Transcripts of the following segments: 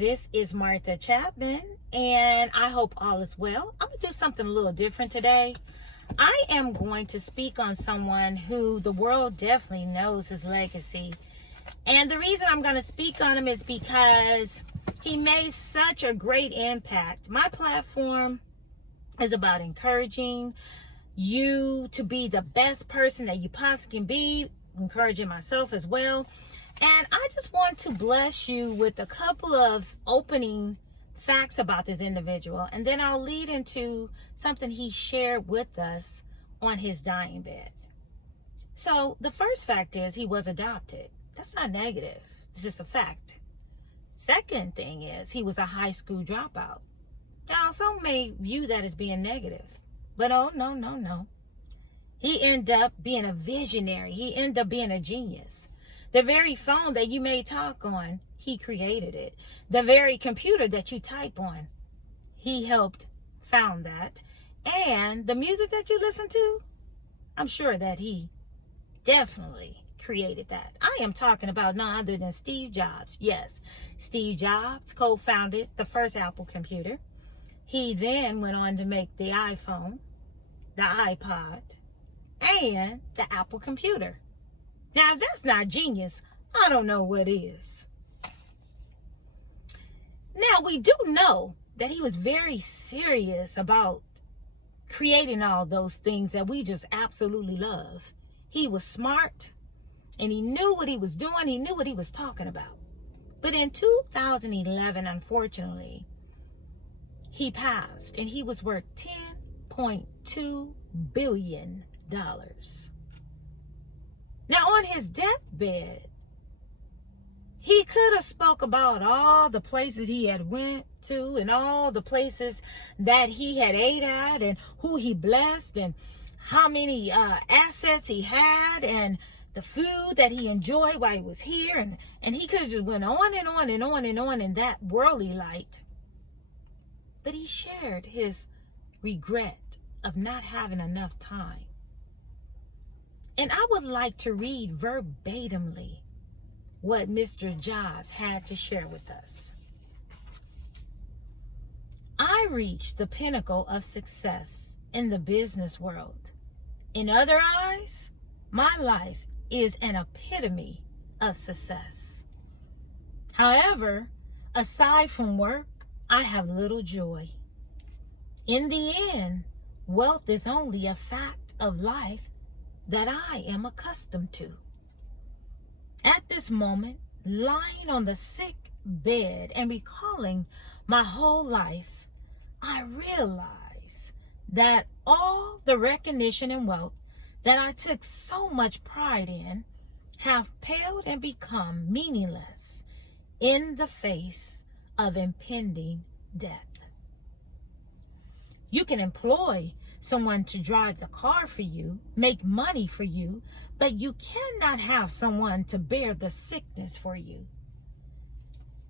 this is Martha Chapman, and I hope all is well. I'm going to do something a little different today. I am going to speak on someone who the world definitely knows his legacy. And the reason I'm going to speak on him is because he made such a great impact. My platform is about encouraging you to be the best person that you possibly can be, encouraging myself as well. And I just want to bless you with a couple of opening facts about this individual. And then I'll lead into something he shared with us on his dying bed. So the first fact is he was adopted. That's not negative. It's just a fact. Second thing is he was a high school dropout. Now, some may view that as being negative. But oh, no. He ended up being a visionary. He ended up being a genius. The very phone that you may talk on, he created it. The very computer that you type on, he helped found that. And the music that you listen to, I'm sure that he definitely created that. I am talking about none other than Steve Jobs. Yes, Steve Jobs co-founded the first Apple computer. He then went on to make the iPhone, the iPod, and the Apple computer. Now, if that's not genius, I don't know what is. Now, we do know that he was very serious about creating all those things that we just absolutely love. He was smart, and he knew what he was doing. He knew what he was talking about. But in 2011, unfortunately, he passed, and he was worth $10.2 billion. Now, on his deathbed, he could have spoke about all the places he had went to and all the places that he had ate at and who he blessed and how many assets he had and the food that he enjoyed while he was here. And he could have just went on and on and on and on in that worldly light. But he shared his regret of not having enough time. And I would like to read verbatimly what Mr. Jobs had to share with us. I reached the pinnacle of success in the business world. In other eyes, my life is an epitome of success. However, aside from work, I have little joy. In the end, wealth is only a fact of life that I am accustomed to. At this moment, lying on the sick bed and recalling my whole life, I realize that all the recognition and wealth that I took so much pride in have paled and become meaningless in the face of impending death. You can employ someone to drive the car for you, make money for you, but you cannot have someone to bear the sickness for you.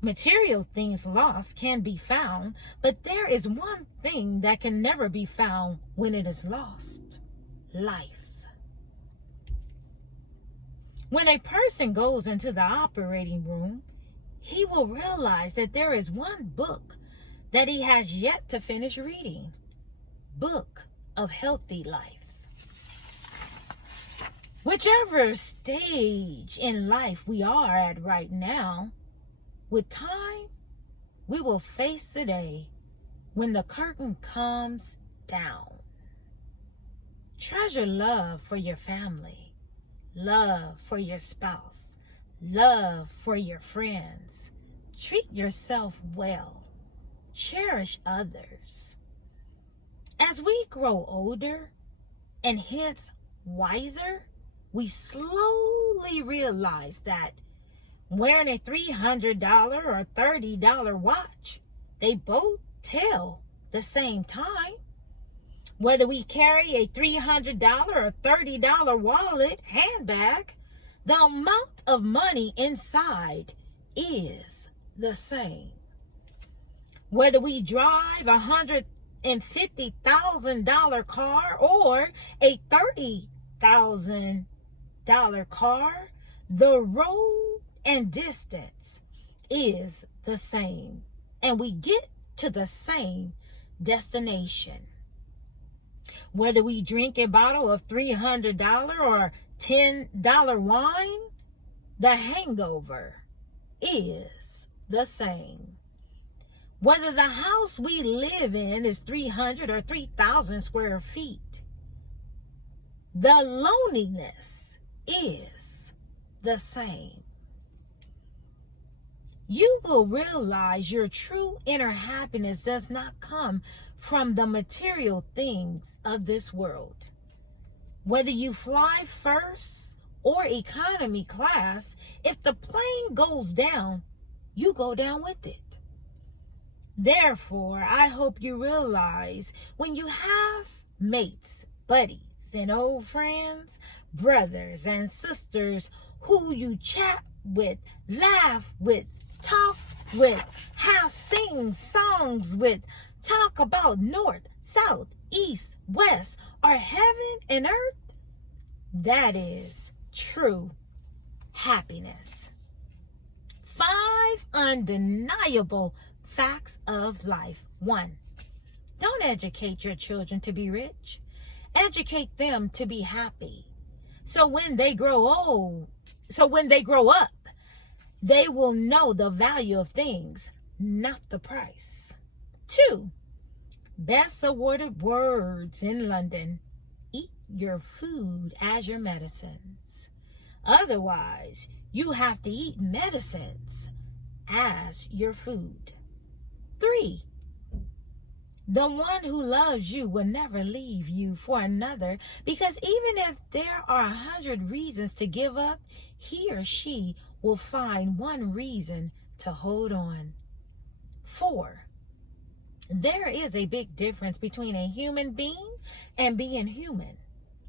Material things lost can be found, but there is one thing that can never be found when it is lost: life. When a person goes into the operating room, he will realize that there is one book that he has yet to finish reading. Book of healthy life. Whichever stage in life we are at right now, with time, we will face the day when the curtain comes down. Treasure love for your family, love for your spouse, love for your friends. Treat yourself well. Cherish others. As we grow older and hence wiser, we slowly realize that wearing a $300 or $30 watch, they both tell the same time. Whether we carry a $300 or $30 wallet, handbag, the amount of money inside is the same. Whether we drive $150,000 car or a $30,000 car, the road and distance is the same, and we get to the same destination. Whether we drink a bottle of $300 or $10 wine, the hangover is the same. Whether the house we live in is 300 or 3,000 square feet, the loneliness is the same. You will realize your true inner happiness does not come from the material things of this world. Whether you fly first or economy class, if the plane goes down, you go down with it. Therefore, I hope you realize when you have mates, buddies, and old friends, brothers and sisters who you chat with, laugh with, talk with, have sing songs with, talk about north, south, east, west, or heaven and earth, that is true happiness. 5 undeniable facts of life. 1, don't educate your children to be rich. Educate them to be happy. So when they grow up, they will know the value of things, not the price. 2, best awarded words in London: eat your food as your medicines. Otherwise, you have to eat medicines as your food. 3, the one who loves you will never leave you for another, because even if there are 100 reasons to give up, he or she will find one reason to hold on. 4, there is a big difference between a human being and being human.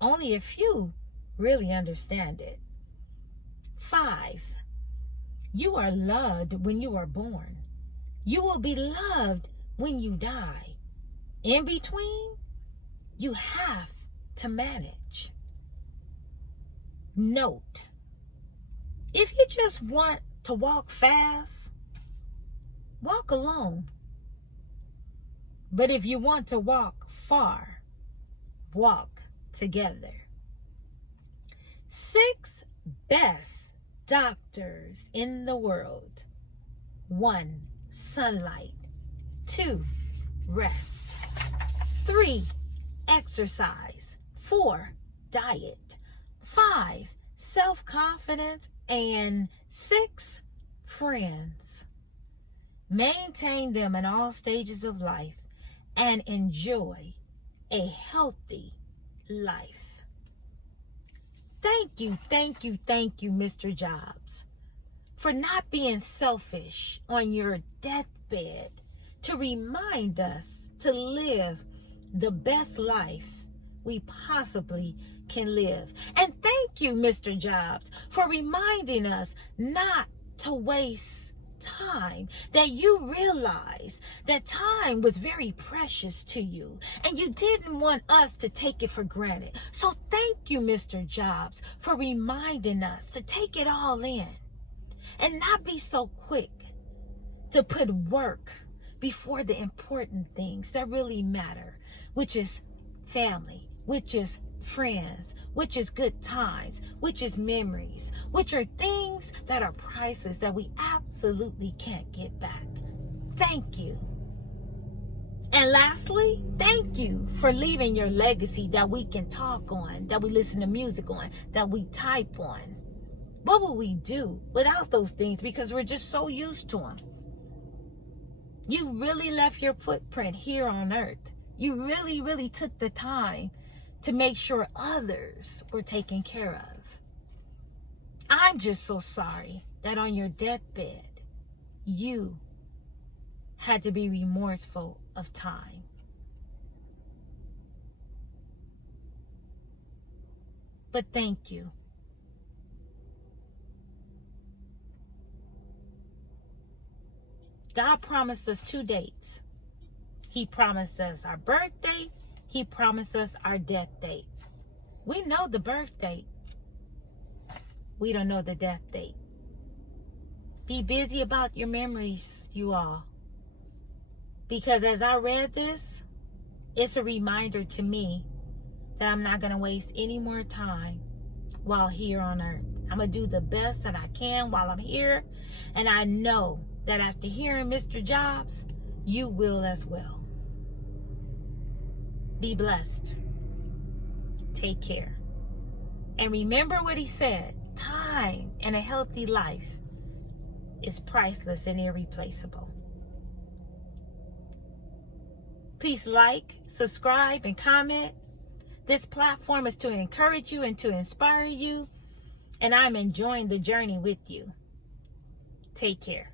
Only a few really understand it. 5, you are loved when you are born. You will be loved when you die. In between, you have to manage. Note, if you just want to walk fast, walk alone. But if you want to walk far, walk together. 6 best doctors in the world. 1, sunlight. 2, rest. 3, exercise. 4, diet. 5, self-confidence. And 6, friends. Maintain them in all stages of life and enjoy a healthy life. Thank you, Mr. Jobs, for not being selfish on your deathbed to remind us to live the best life we possibly can live. And thank you, Mr. Jobs, for reminding us not to waste time, that you realized that time was very precious to you and you didn't want us to take it for granted. So thank you, Mr. Jobs, for reminding us to take it all in and not be so quick to put work before the important things that really matter, which is family, which is friends, which is good times, which is memories, which are things that are priceless that we absolutely can't get back. Thank you. And lastly, thank you for leaving your legacy that we can talk on, that we listen to music on, that we type on. What would we do without those things, because we're just so used to them? You really left your footprint here on earth. You really took the time to make sure others were taken care of. I'm just so sorry that on your deathbed, you had to be remorseful of time. But thank you. God promised us 2 dates. He promised us our birthday. He promised us our death date. We know the birth date. We don't know the death date. Be busy about your memories, you all. Because as I read this, it's a reminder to me that I'm not going to waste any more time while here on earth. I'm going to do the best that I can while I'm here. And I know that after hearing Mr. Jobs, you will as well. Be blessed. Take care. And remember what he said. Time and a healthy life is priceless and irreplaceable. Please like, subscribe, and comment. This platform is to encourage you and to inspire you. And I'm enjoying the journey with you. Take care.